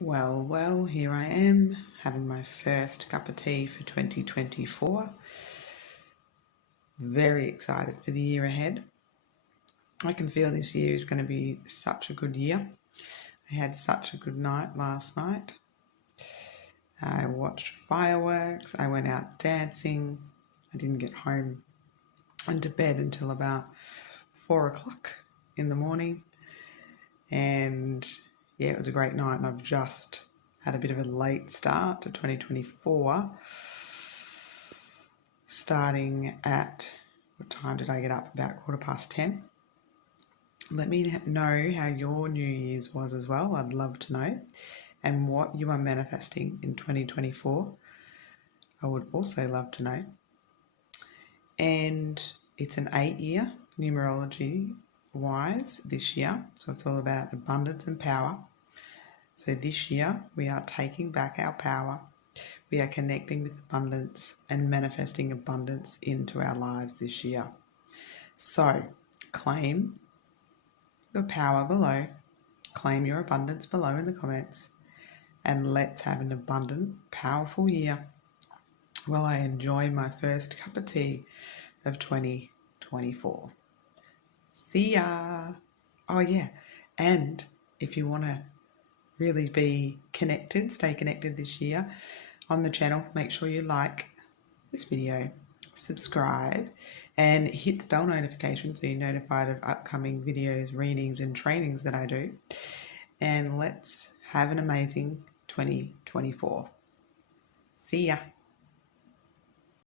Well, here I am having my first cup of tea for 2024. Very excited for the year ahead. I can feel this year is going to be such a good year. I had such a good night last night. I watched fireworks. I went out dancing. I didn't get home and to bed until about 4 o'clock in the morning. And yeah, it was a great night, and I've just had a bit of a late start to 2024. Starting at, what time did I get up? About 10:15. Let me know how your New Year's was as well. I'd love to know. And what you are manifesting in 2024. I would also love to know. And it's an 8-year numerology wise this year. So it's all about abundance and power. So this year we are taking back our power. We are connecting with abundance and manifesting abundance into our lives this year. So claim your power below, claim your abundance below in the comments, and let's have an abundant, powerful year while I enjoy my first cup of tea of 2024. See ya! Oh yeah, and if you want to really be connected, stay connected this year on the channel, make sure you like this video, subscribe, and hit the bell notification so you're notified of upcoming videos, readings, and trainings that I do. And let's have an amazing 2024. See ya.